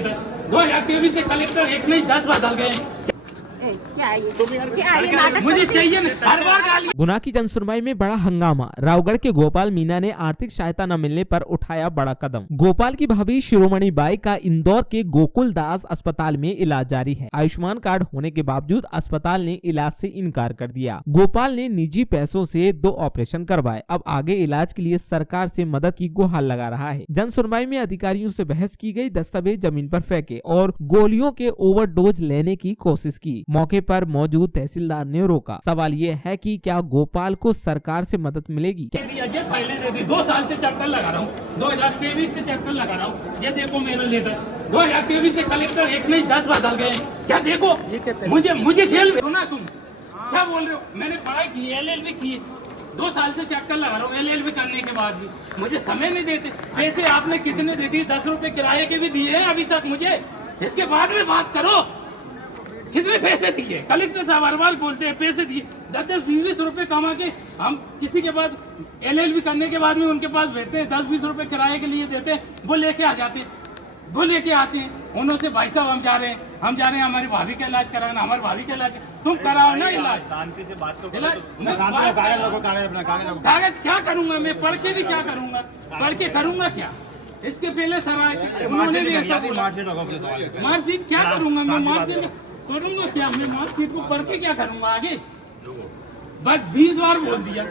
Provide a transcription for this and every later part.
2023 से कलेक्टर एक नहीं 10 बदल गए। क्या ये नाटक मुझे चाहिए हर बार गाली। गुना की जनसुनवाई में बड़ा हंगामा। रावगढ़ के गोपाल मीना ने आर्थिक सहायता न मिलने पर उठाया बड़ा कदम। गोपाल की भाभी शिरोमणि बाई का इंदौर के गोकुल दास अस्पताल में इलाज जारी है। आयुष्मान कार्ड होने के बावजूद अस्पताल ने इलाज से इनकार कर दिया। गोपाल ने निजी पैसों से 2 ऑपरेशन करवाए। अब आगे इलाज के लिए सरकार से मदद की गुहार लगा रहा है। जनसुनवाई में अधिकारियों से बहस की गई, दस्तावेज जमीन पर फेंके और गोलियों के ओवरडोज लेने की कोशिश की। मौके पर मौजूद तहसीलदार ने रोका। सवाल ये है कि क्या गोपाल को सरकार से मदद मिलेगी? फाइलें दे दी, 2 साल से चक्कर लगा रहा हूँ, 2023 से चक्कर लगा रहा हूँ। ये देखो मेरा लेटर, 2023 से कलेक्टर एक नहीं 10 बदल गए। क्या देखो मुझे जेल में ना, तुम क्या बोल रहे हो? मैंने पढ़ाई की, LLB की, 2 साल से चक्कर लगा रहा हूँ। LLB करने के बाद भी मुझे समय नहीं देते। पैसे आपने कितने दे दिए? 10 रुपए किराए के भी दिए हैं अभी तक मुझे। इसके बाद में बात करो, कितने पैसे दिए? कलेक्टर साहब हर बार बोलते हैं पैसे दिए। 10-10, 20-20 रुपए कमा के हम किसी के पास LLB करने के बाद में उनके पास बैठते हैं, 10-20 रुपए किराए के लिए देते हैं, वो लेके आ जाते हैं, वो लेके आते हैं। उन्होंने भाई साहब हम जा रहे हैं हमारी भाभी का इलाज कराना, हमारी भाभी का इलाज तुम कराओ ना इलाज। शांति से बात तो कागज क्या करूंगा मैं? पढ़ के भी क्या करूंगा? पढ़ के करूंगा क्या? इसके पहले सर उन्होंने भी मार्कशीट क्या करूंगा मैं? मार्कशीट करूंगा क्या मैं? मार्कशीट को पढ़ के क्या करूंगा आगे? बस 20 बार बोल दिया।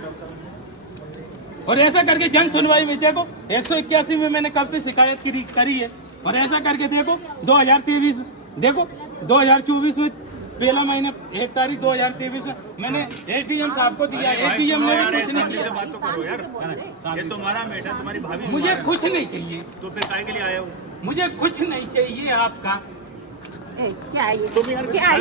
और ऐसा करके जन सुनवाई में देखो 181 में मैंने कब से शिकायत करी है, और ऐसा करके देखो 2023 देखो 2024 में पहला महीने 1 तारीख 2023 में मैंने ATM साहब को दिया। ATM ने भी कुछ नहीं किया। ये तुम्हारा मैटर, तुम्हारी भाभी मुझे कुछ नहीं चाहिए। तो फिर काय के लिए आए हो? मुझे कुछ नहीं चाहिए आपका। क्या ये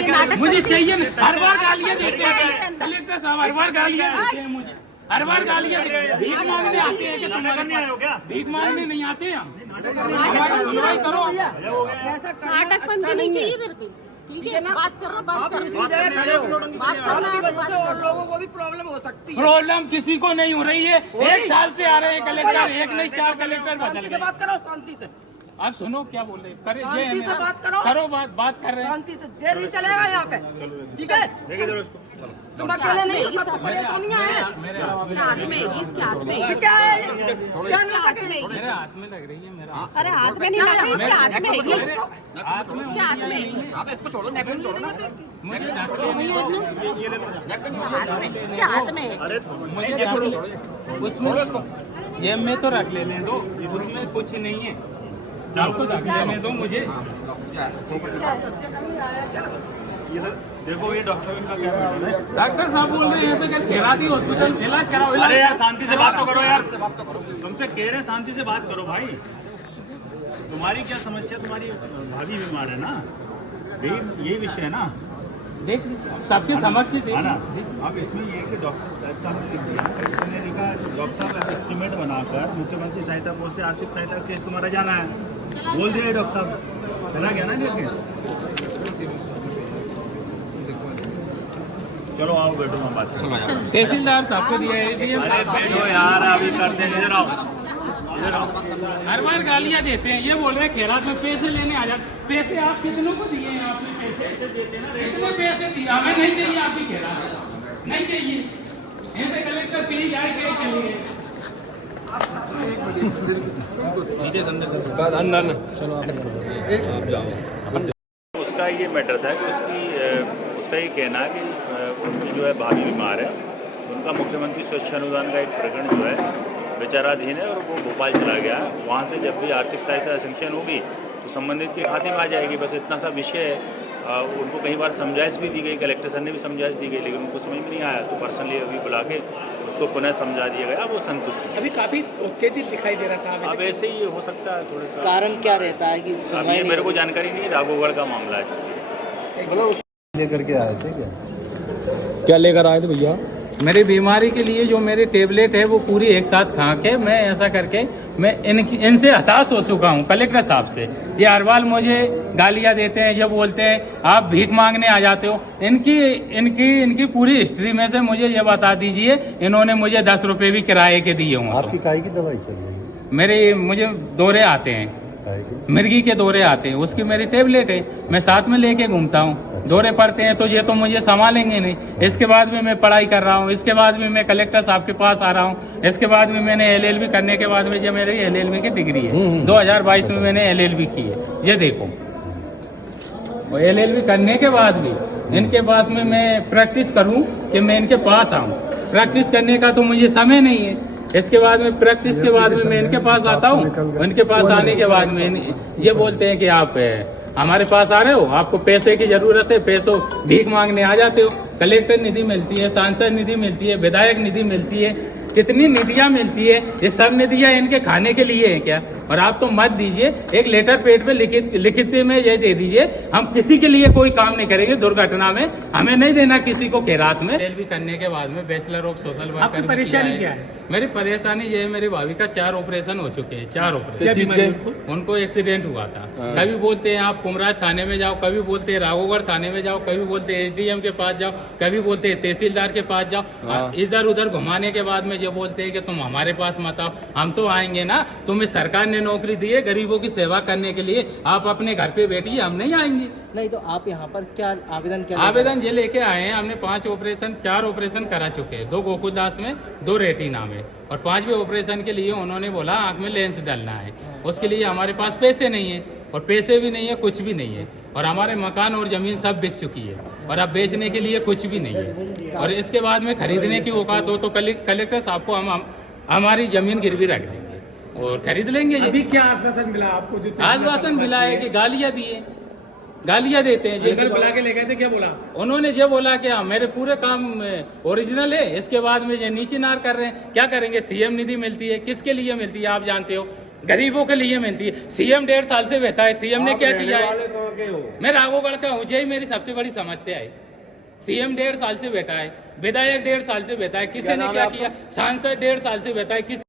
नाटक मुझे चाहिए हर बार गालियाँ देते हैं कलेक्टर साहब, हर बार गालियाँ देते हैं मुझे, हर बार गालियाँ देते हैं। भीख मांगने आते हैं कि तुम्हारे पास? भीख मांगने नहीं आते हैं हम। हमारी सुनवाई करो। नाटक बंद नहीं चाहिए मेरे को। ठीक है ना, बात कर रहा बात कर और लोगों को भी प्रॉब्लम हो सकती है। प्रॉब्लम किसी को नहीं हो रही है। 1 साल से आ रहे हैं कलेक्टर, एक नहीं 4 कलेक्टर बदल शांति से गए। बात करो, शांति से। आप सुनो क्या बोल रहे हैं? शांति से बात करो। करो बात कर रहे हैं। शांति से, जेल नहीं चलेगा यहाँ पे, ठीक है? तुम अकेले नहीं हो, सबको परेशानियाँ हैं। इसके हाथ में, इसके हाथ में ये क्या है? क्या नाटक है? मेरे हाथ में लग रही है मेरा। अरे हाथ में नहीं लग रही, इसके हाथ में हाथ में इसके हाथ में इसको छोड़ो, नेक में छोड़ो ना। मुझे इसके हाथ में ये मैं तो रख लेने दो, इसमें कुछ नहीं है। आपको रख लेने दो मुझे। देखो ये डॉक्टर साहब का क्या? डॉक्टर साहब बोल रहे हैं ऐसे कि खेराती हॉस्पिटल इलाज कराओ। अरे यार शांति से बात तो करो यार, तुमसे कह रहे शांति से बात करो भाई। तुम्हारी क्या समस्या? तुम्हारी भाभी बीमार है ना, यही विषय है ना? देख सबके समझ से है ना? अब इसमें ये कि डॉक्टर साहब ने लिखा, डॉक्टर साहब एस्टिमेट बनाकर मुख्यमंत्री सहायता कोष से आर्थिक सहायता केस तुम्हारा जाना है, बोल दिया डॉक्टर साहब, चला गया ना देखे। चलो आओ बैठो, हम बात करें। तहसीलदार साहब को दिया है। अरे बैठो यार, अभी करते हैं, इधर आओ, इधर आओ। हर बार गालियाँ देते हैं। ये बोल रहे हैं खेरात में पैसे लेने आ जाते। पैसे आप कितनों को दिए हैं? आपने पैसे कितने पैसे दिए? हमें नहीं चाहिए आपकी खेरात, नहीं चाहिए। ऐसे कलेक्टर कहीं जाए कहीं चले गए। उसका ये मैटर था कि उसका ये कहना है कि उनकी जो है भाभी बीमार है, उनका मुख्यमंत्री स्वच्छ अनुदान का एक प्रकरण जो है विचाराधीन है और वो भोपाल चला गया है। वहाँ से जब भी आर्थिक सहायता सैंक्शन होगी तो संबंधित के खाते में आ जाएगी। बस इतना सा विषय है। उनको कई बार समझाइश भी दी गई, कलेक्टर सर ने भी समझाइश दी गई, लेकिन उनको समझ में नहीं आया, तो पर्सनली अभी बुला के उसको पुनः समझा दिया गया। वो संतुष्ट अभी काफी उत्तेजित दिखाई दे रहा था। अब ऐसे ही हो सकता है थोड़ा सा। कारण क्या रहता है कि अब ये मेरे को जानकारी नहीं है, राघोगढ़ का मामला है। लेकर के आए थे क्या लेकर आए थे भैया? मेरी बीमारी के लिए जो मेरी टेबलेट है वो पूरी एक साथ खा के मैं ऐसा करके मैं इनसे हताश हो चुका हूँ। कलेक्टर साहब से ये हर बार मुझे गालियाँ देते हैं, ये बोलते हैं आप भीख मांगने आ जाते हो। इनकी पूरी हिस्ट्री में से मुझे ये बता दीजिए, इन्होंने मुझे 10 रुपए भी किराए के दिए हों। आपकी काय की दवाई चल रही है? मुझे दौरे आते हैं। मिर्गी के दौरे आते हैं, उसकी मेरी टेबलेट है, मैं साथ में लेके घूमता हूँ। दौरे पड़ते हैं तो ये तो मुझे संभालेंगे नहीं। इसके बाद भी मैं पढ़ाई कर रहा हूँ, इसके बाद भी मैं कलेक्टर साहब के पास आ रहा हूँ, इसके बाद भी मैंने LLB करने के बाद में ये मेरी LLB की डिग्री है, 2022 में मैंने LLB की है। ये देखो, और LLB करने के बाद भी इनके पास में मैं प्रैक्टिस करूं कि मैं इनके पास आऊं, प्रैक्टिस करने का तो मुझे समय नहीं है। इसके बाद में प्रैक्टिस के बाद में मैं इनके पास आता हूं, इनके पास आने के बाद में ये बोलते हैं कि आप हमारे पास आ रहे हो, आपको पैसे की जरूरत है, पैसों भीख मांगने आ जाते हो। कलेक्टर निधि मिलती है, सांसद निधि मिलती है, विधायक निधि मिलती है, कितनी निधियां मिलती है, ये सब निधियां इनके खाने के लिए है क्या? और आप तो मत दीजिए, एक लेटर पेड पे लिखित में ये दे दीजिए, हम किसी के लिए कोई काम नहीं करेंगे दुर्घटना में, हमें नहीं देना किसी को खैरात में। LLB करने के बाद में बैचलर ऑफ सोशल वर्क। आपकी परेशानी क्या है? मेरी परेशानी ये है, मेरी भाभी का 4 ऑपरेशन हो चुके हैं, 4 ऑपरेशन। उनको एक्सीडेंट हुआ था। कभी बोलते हैं आप कुमराज थाने में जाओ, कभी बोलते हैं राघोगढ़ थाने में जाओ, कभी बोलते हैं SDM के पास जाओ, कभी बोलते हैं तहसीलदार के पास जाओ। इधर उधर घुमाने के बाद में ये बोलते हैं कि तुम हमारे पास मत आओ, हम तो आएंगे ना, तुम्हें सरकार ने नौकरी दी है गरीबों की सेवा करने के लिए, आप अपने घर पे बैठिए, हम नहीं आएंगे। नहीं तो आप यहाँ पर क्या आवेदन ये लेके आए हैं, हमने 4 ऑपरेशन करा चुके हैं, 2 गोकुलदास में, 2 रेटिना में, और 5वें ऑपरेशन के लिए उन्होंने बोला आंख में लेंस डालना है। उसके लिए हमारे पास पैसे नहीं है, और पैसे भी नहीं है, कुछ भी नहीं है, और हमारे मकान और जमीन सब बिक चुकी है, और अब बेचने के लिए कुछ भी नहीं है। और इसके बाद में खरीदने की औकात हो तो कलेक्टर साहब को हम हमारी जमीन गिरवी रख देंगे और खरीद लेंगे। अभी क्या आश्वासन मिला आपको? जो आश्वासन मिला है कि गालियां दिए, गालियां देते हैं। अंदर बुला के ले गए थे, क्या बोला? उन्होंने ये बोला कि मेरे पूरे काम ओरिजिनल है, इसके बाद में ये नीचे नार कर रहे हैं। क्या करेंगे? CM निधि मिलती है, किसके लिए मिलती है आप जानते हो? गरीबों के लिए मिलती है। CM 1.5 साल से बैठा है, CM ने क्या किया है? मैं राघोगढ़ का हूँ, यही मेरी सबसे बड़ी समस्या है। CM 1.5 साल से बैठा है, विधायक 1.5 साल से बैठा है, किसी ने क्या किया? सांसद 1.5 साल से बैठा है, किस